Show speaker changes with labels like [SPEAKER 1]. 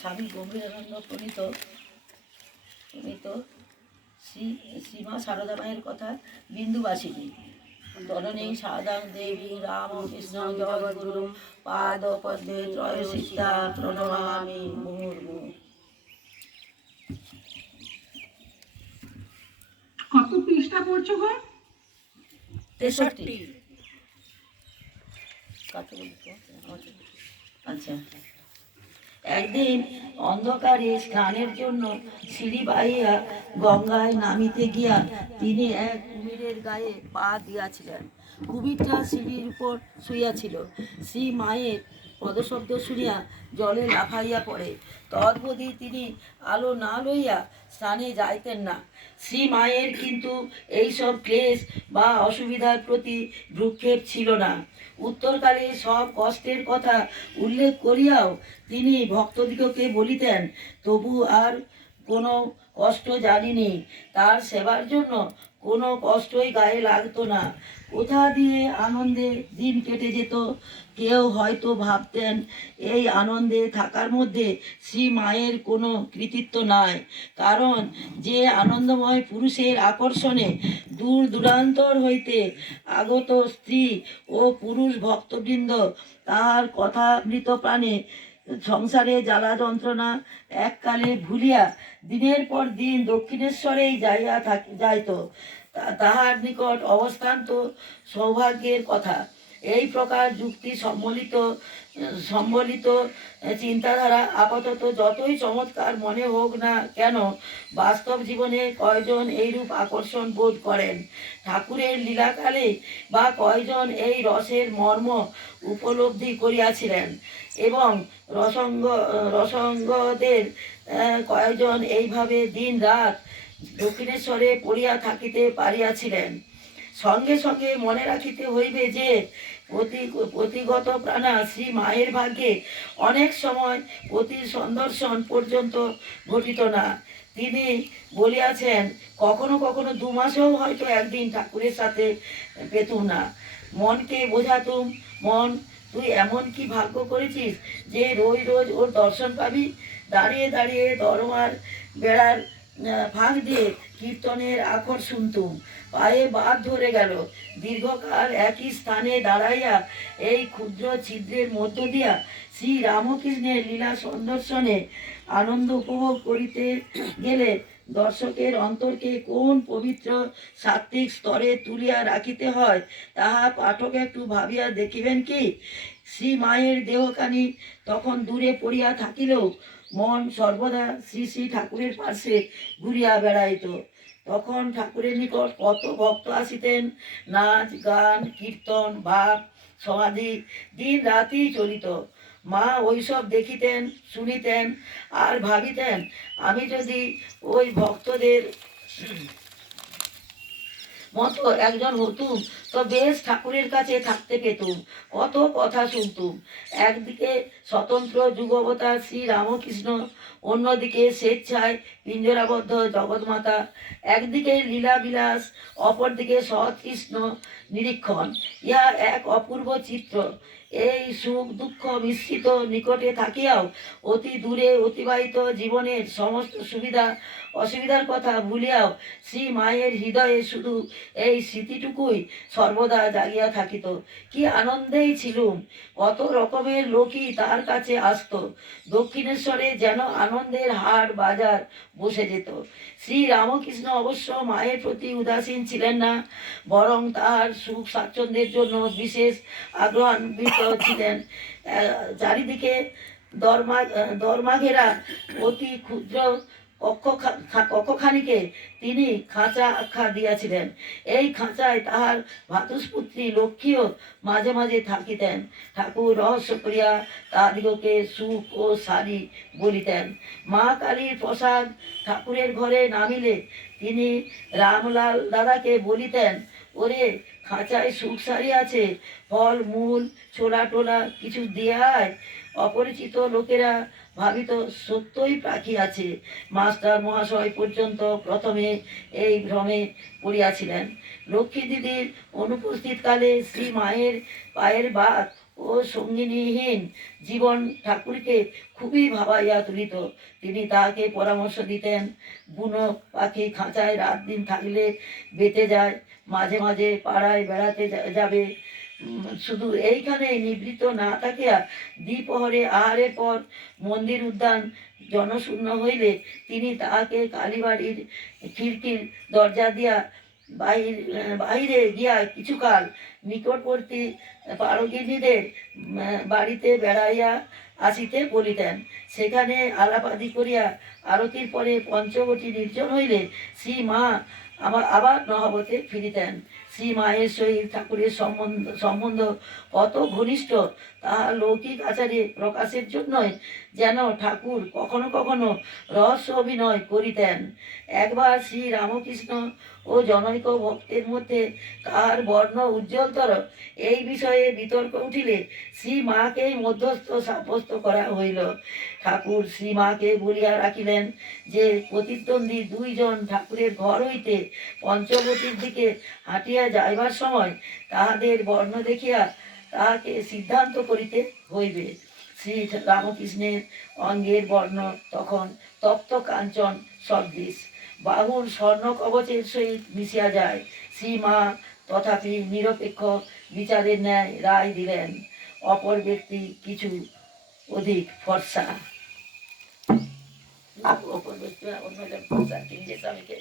[SPEAKER 1] স্বামী গম্ভীরানন্দ প্রণীত প্রণীত শ্রী শ্রীমা সারদা মায়ের কথা বিন্দুবাসিনী। জননী সাদাং দেবী রাম কৃষ্ণ জগদ্গুরু পাদ পদ্মে ত্রয় সীতা প্রণমামি
[SPEAKER 2] কত পৃষ্ঠা পড়ছো গো?
[SPEAKER 1] তেষট্টি। বলি আচ্ছা। একদিন অন্ধকারে স্নানের জন্য সিঁড়ি বাহিয়া গঙ্গায় নামিতে গিয়া তিনি এক কুমিরের গায়ে পা দিয়াছিলেন। কুমিরটা সিঁড়ির উপর শুইয়াছিল। শ্রী মায়ের পদশব্দ শুনিয়া জলে লাফাইয়া পড়ে। তদ্বধি তিনি আলো না লইয়া স্থানে যাইতেন না। শ্রী মায়ের কিন্তু এইসব ক্লেশ বা অসুবিধার প্রতি ভ্রুক্ষেপ ছিল না। উত্তরকালে সব কষ্টের কথা উল্লেখ করিয়াও তিনি ভক্তদিগকে বলিতেন, তবু আর কোনো কষ্ট জানিনি। তার সেবার জন্য কোনো কষ্টই গায়ে লাগতো না। কোথা দিয়ে আনন্দে দিন কেটে যেত। কেউ হয়তো ভাবতেন, এই আনন্দে থাকার মধ্যে শ্রী মায়ের কোনো কৃতিত্ব নাই। কারণ যে আনন্দময় পুরুষের আকর্ষণে দূর দূরান্তর হইতে আগত স্ত্রী ও পুরুষ ভক্তবৃন্দ, তাহার কথামৃত প্রাণে সংসারে জ্বালা যন্ত্রণা এককালে ভুলিয়া দিনের পর দিন দক্ষিণেশ্বরেই যাইয়া থাকি যাইত। তাহার নিকট অবস্থান তো সৌভাগ্যের কথা। এই প্রকার যুক্তি সম্বলিত সম্বলিত চিন্তাধারা আপাতত যতই চমৎকার মনে হোক না কেন বাস্তব জীবনে কয়জন এইরূপ আকর্ষণ বোধ করেন? ঠাকুরের লীলাকালে বা কয়জন এই রসের মর্ম উপলব্ধি করিয়াছিলেন? এবং রসঙ্গ রসঙ্গদের আহ, কয়েকজন এইভাবে দিন রাত দক্ষিণেশ্বরে পড়িয়া থাকিতে পারিয়াছিলেন? সঙ্গে সঙ্গে মনে রাখিতে হইবে যে প্রতি, প্রতিগত প্রাণা শ্রী মায়ের ভাগ্যে অনেক সময় প্রতি সন্দর্শন পর্যন্ত ঘটিত না। তিনি বলিয়াছেন, কখনো কখনো দু মাসেও হয়তো একদিন ঠাকুরের সাথে পেতুম না। মনকে বোঝাতুম, মন, তুই এমন কি ভাগ্য করেছিস যে রোজ রোজ ওর দর্শন পাবি? দাঁড়িয়ে দাঁড়িয়ে দরমার বেড়ার ফাঁক দিয়ে কীর্তনের আকর শুনতুম। পায়ে বাদ ধরে গেল। দীর্ঘকাল একই স্থানে দাঁড়াইয়া এই ক্ষুদ্র ছিদ্রের মধ্য দিয়া শ্রী রামকৃষ্ণের লীলা সন্দর্শনে আনন্দ উপভোগ করিতে গেলে দর্শকের অন্তরকে কোন পবিত্র সাত্ত্বিক স্তরে তুলিয়া রাখিতে হয়, তাহা পাঠক একটু ভাবিয়া দেখিবেন কি? শ্রী মায়ের দেহখানি তখন দূরে পড়িয়া থাকিলেও মন সর্বদা শ্রী শ্রী ঠাকুরের পার্শ্বে ঘুরিয়া বেড়াইত। তখন ঠাকুরের নিকট কত ভক্ত আসিতেন, নাচ, গান, কীর্তন ভাব সমাধি দিন রাতি চলিত। মা ওইসব দেখিতেন, শুনিতেন আর ভাবিতেন, আমি যদি ওই ভক্তদের মতো একজন হতুম, তো বেশ ঠাকুরের কাছে থাকতে পেতুম, কত কথা শুনতুম। একদিকে স্বতন্ত্র যুগবতার শ্রী রামকৃষ্ণ, অন্যদিকে স্বেচ্ছায় পিঞ্জরাবদ্ধ জগৎমাতা, একদিকে লীলাবিলাস, অপরদিকে সৎকৃষ্ণ নিরীক্ষণ। ইহা এক অপূর্ব চিত্র। এই সুখ দুঃখ মিশ্রিত নিকটে থাকিয়াও অতি দূরে অতিবাহিত জীবনের সমস্ত সুবিধা, অসুবিধার কথা ভুলিয়াও শ্রী মায়ের হৃদয়ে শুধু এই স্মৃতিটুকুই সর্বদা জাগিয়া থাকিত। কি আনন্দেই ছিলুম! কত রকমের লোকই তার কাছে আসত। দক্ষিণেশ্বরে যেন আনন্দের হাট বাজার বসে যেত। শ্রী রামকৃষ্ণ অবশ্য মায়ের প্রতি উদাসীন ছিলেন না, বরং তাহার সুখ স্বাচ্ছন্দ্যের জন্য বিশেষ আগ্রহান্বিত ছিলেন চারিদিকে দরমা দরমাঘেরা অতি ক্ষুদ্র কক্ষখানিকে তিনি খাঁচা আখ্যা দিয়াছিলেন। এই খাঁচায় তাহার ভাতুষপুত্রী লক্ষ্মীও মাঝে মাঝে থাকিতেন। ঠাকুর রহস্য করিয়া তাহাদিগকে সুখ ও শাড়ি বলিতেন। মা কালীর প্রসাদ ঠাকুরের ঘরে নামিলে তিনি রামলাল দাদাকে বলিতেন, ওরে খাঁচায় সুখ সারি আছে। ফল, মূল, ছোলা টোলা কিছু দেয়ায় অপরিচিত লোকেরা ভাবিত সত্যই পাখি আছে। মাস্টার মহাশয় পর্যন্ত প্রথমে এই ভ্রমে পড়িয়াছিলেন। লক্ষ্মী দিদির অনুপস্থিতকালে শ্রী মায়ের পায়ের বাত ও সঙ্গিনীহীন জীবন ঠাকুরকে খুবই ভাবাইয়া তুলিত। তিনি তাহাকে পরামর্শ দিতেন, বুনো পাখি খাঁচায় রাত দিন থাকলে বেঁচে যায়, মাঝে মাঝে পাড়ায় বেড়াতে যাবে। শুধু এইখানে নিবৃত না থাকিয়া দ্বিপহরে আহারের পর মন্দির উদ্যান জনশূন্য হইলে তিনি তাহাকে কালীবাড়ির খিড়কির দরজা দিয়া বাহির বাহিরে গিয়া কিছুকাল নিকটবর্তী পারগিনীদের বাড়িতে বেড়াইয়া আসিতে বলিতেন। সেখানে আলাপাদি করিয়া আরতির পরে পঞ্চবটী নির্জন হইলে শ্রী মা আবার আবার নহবতে ফিরিতেন শ্রী মায়ের সহিত ঠাকুরের সম্বন্ধ সম্বন্ধ কত ঘনিষ্ঠ তাহা লৌকিক আচারে প্রকাশের জন্যই যেন ঠাকুর কখনো কখনো রহস্য অভিনয় করিতেন। একবার শ্রী রামকৃষ্ণ ও জনৈক ভক্তের মধ্যে কার বর্ণ উজ্জ্বলতর এই বিষয়ে বিতর্ক উঠিলে শ্রী মাকেই মধ্যস্থ সাব্যস্ত করা হইল। ঠাকুর শ্রী মাকে বলিয়া রাখিলেন যে, প্রতিদ্বন্দ্বী দুইজন ঠাকুরের ঘর হইতে পঞ্চবতীর দিকে হাঁটিয়া যাইবার সময় তাহাদের বর্ণ দেখিয়া তাহাকে সিদ্ধান্ত করিতে হইবে। শ্রী রামকৃষ্ণের অঙ্গের বর্ণ তখন তপ্ত কাঞ্চন সদৃশ। বাহুর স্বর্ণ কবচের সহিত মিশিয়া যায়। শ্রী মা তথাপি নিরপেক্ষ বিচারের ন্যায় রায় দিলেন। অপর ব্যক্তি কিছু অধিক ফর্সা। অপর ব্যক্তি অন্য ফর্সা কিংজে স্বামীকে